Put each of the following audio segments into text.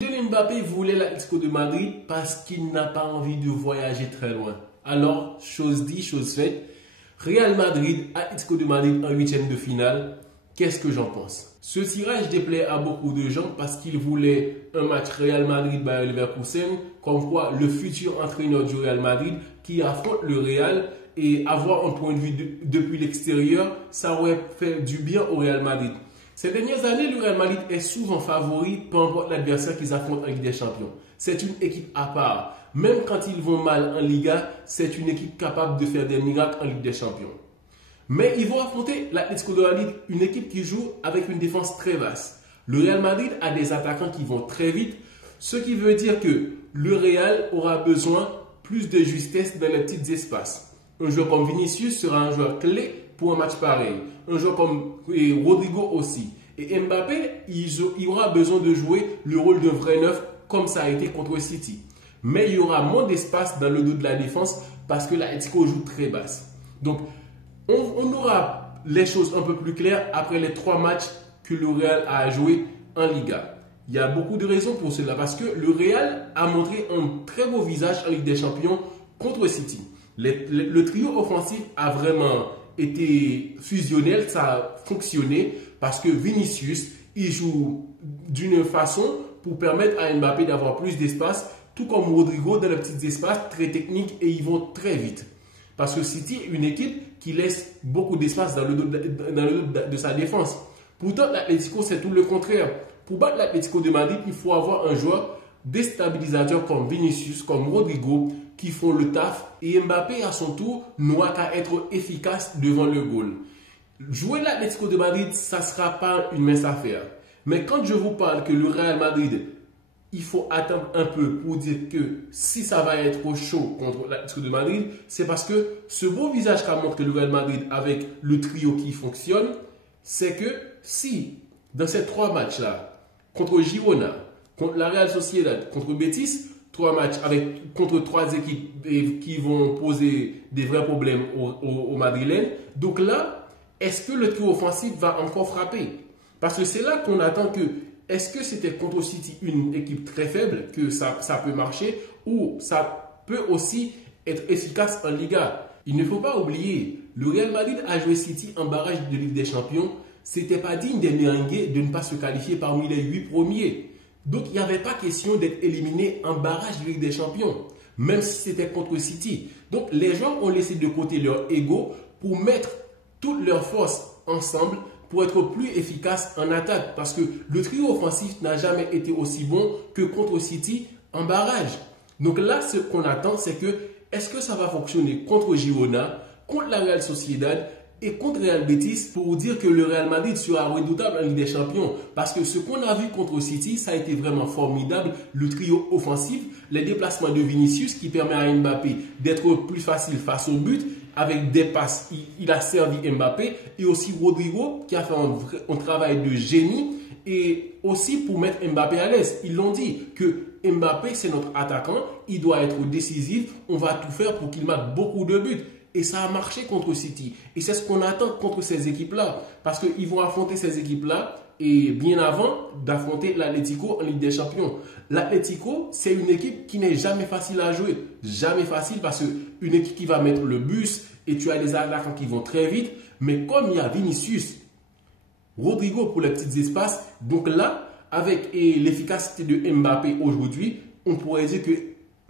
Kylian Mbappé voulait l'Atlético de Madrid parce qu'il n'a pas envie de voyager très loin. Alors, chose dit, chose faite, Real Madrid, Atlético de Madrid en huitième de finale, qu'est-ce que j'en pense? Ce tirage déplaît à beaucoup de gens parce qu'ils voulaient un match Real Madrid-Bayer Leverkusen, comme quoi le futur entraîneur du Real Madrid qui affronte le Real, et avoir un point de vue depuis l'extérieur, ça aurait fait du bien au Real Madrid. Ces dernières années, le Real Madrid est souvent favori, peu importe l'adversaire qu'ils affrontent en Ligue des Champions. C'est une équipe à part. Même quand ils vont mal en Liga, c'est une équipe capable de faire des miracles en Ligue des Champions. Mais ils vont affronter l'Atlético de Madrid, une équipe qui joue avec une défense très vaste. Le Real Madrid a des attaquants qui vont très vite, ce qui veut dire que le Real aura besoin plus de justesse dans les petits espaces. Un joueur comme Vinicius sera un joueur clé pour un match pareil. Un joueur comme Rodrigo aussi. Et Mbappé, il aura besoin de jouer le rôle de vrai neuf comme ça a été contre City. Mais il y aura moins d'espace dans le dos de la défense parce que l'Atlético joue très basse. Donc, on aura les choses un peu plus claires après les 3 matchs que le Real a joué en Liga. Il y a beaucoup de raisons pour cela parce que le Real a montré un très beau visage en Ligue des Champions contre City. Le trio offensif a vraiment été fusionnel, ça a fonctionné parce que Vinicius, il joue d'une façon pour permettre à Mbappé d'avoir plus d'espace, tout comme Rodrigo dans les petits espaces très techniques et ils vont très vite. Parce que City est une équipe qui laisse beaucoup d'espace dans le dos de sa défense. Pourtant, l'Atlético, c'est tout le contraire. Pour battre l'Atlético de Madrid, il faut avoir un joueur déstabilisateur comme Vinicius, comme Rodrigo, qui font le taf. Et Mbappé, à son tour, n'aura qu'à être efficace devant le goal. Jouer l'Atlético de Madrid, ça ne sera pas une mince affaire. Mais quand je vous parle que le Real Madrid, il faut attendre un peu pour dire que si ça va être chaud contre l'Atlético de Madrid, c'est parce que ce beau visage qu'a montré le Real Madrid avec le trio qui fonctionne, c'est que si dans ces 3 matchs-là, contre Girona, contre la Real Sociedad, contre Betis, 3 matchs contre 3 équipes qui vont poser des vrais problèmes aux Madrilènes. Donc là, est-ce que le trio offensif va encore frapper? Parce que c'est là qu'on attend que, est-ce que c'était contre City une équipe très faible, que ça peut marcher, ou ça peut aussi être efficace en Liga? Il ne faut pas oublier, le Real Madrid a joué City en barrage de Ligue des Champions. C'était pas digne des Merengues de ne pas se qualifier parmi les 8 premiers. Donc il n'y avait pas question d'être éliminé en barrage de Ligue des Champions, même si c'était contre City. Donc les gens ont laissé de côté leur ego pour mettre toutes leurs forces ensemble pour être plus efficaces en attaque. Parce que le trio offensif n'a jamais été aussi bon que contre City en barrage. Donc là, ce qu'on attend, c'est que est-ce que ça va fonctionner contre Girona, contre la Real Sociedad et contre Real Betis pour dire que le Real Madrid sera redoutable en Ligue des Champions. Parce que ce qu'on a vu contre City, ça a été vraiment formidable. Le trio offensif, les déplacements de Vinicius qui permet à Mbappé d'être plus facile face au but. Avec des passes, il a servi Mbappé. Et aussi Rodrigo qui a fait un travail de génie. Et aussi pour mettre Mbappé à l'aise. Ils l'ont dit que Mbappé c'est notre attaquant. Il doit être décisif. On va tout faire pour qu'il marque beaucoup de buts. Et ça a marché contre City. Et c'est ce qu'on attend contre ces équipes-là. Parce qu'ils vont affronter ces équipes-là et bien avant d'affronter l'Atlético en Ligue des Champions. L'Atlético, c'est une équipe qui n'est jamais facile à jouer. Jamais facile parce qu'une équipe qui va mettre le bus et tu as des attaquants qui vont très vite. Mais comme il y a Vinicius, Rodrigo pour les petits espaces, donc là, avec l'efficacité de Mbappé aujourd'hui, on pourrait dire que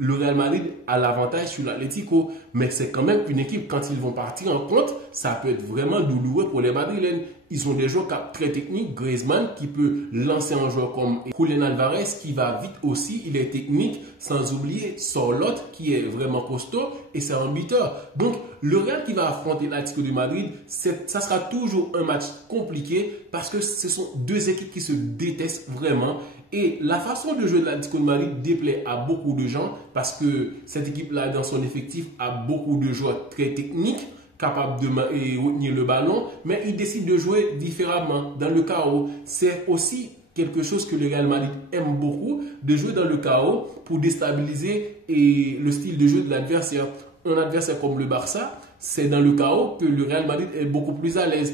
le Real Madrid a l'avantage sur l'Atlético, mais c'est quand même une équipe, quand ils vont partir en compte, ça peut être vraiment douloureux pour les Madrilènes. Ils ont des joueurs très techniques, Griezmann qui peut lancer un joueur comme Julián Alvarez qui va vite aussi, il est technique, sans oublier Sorloth qui est vraiment costaud et c'est un buteur. Donc le Real qui va affronter l'Atlético de Madrid, ça sera toujours un match compliqué parce que ce sont 2 équipes qui se détestent vraiment. Et la façon de jouer de l'Atlético de Madrid déplaît à beaucoup de gens parce que cette équipe-là, dans son effectif, a beaucoup de joueurs très techniques, capables de retenir le ballon, mais ils décident de jouer différemment dans le chaos. C'est aussi quelque chose que le Real Madrid aime beaucoup, de jouer dans le chaos pour déstabiliser le style de jeu de l'adversaire. Un adversaire comme le Barça, c'est dans le chaos que le Real Madrid est beaucoup plus à l'aise.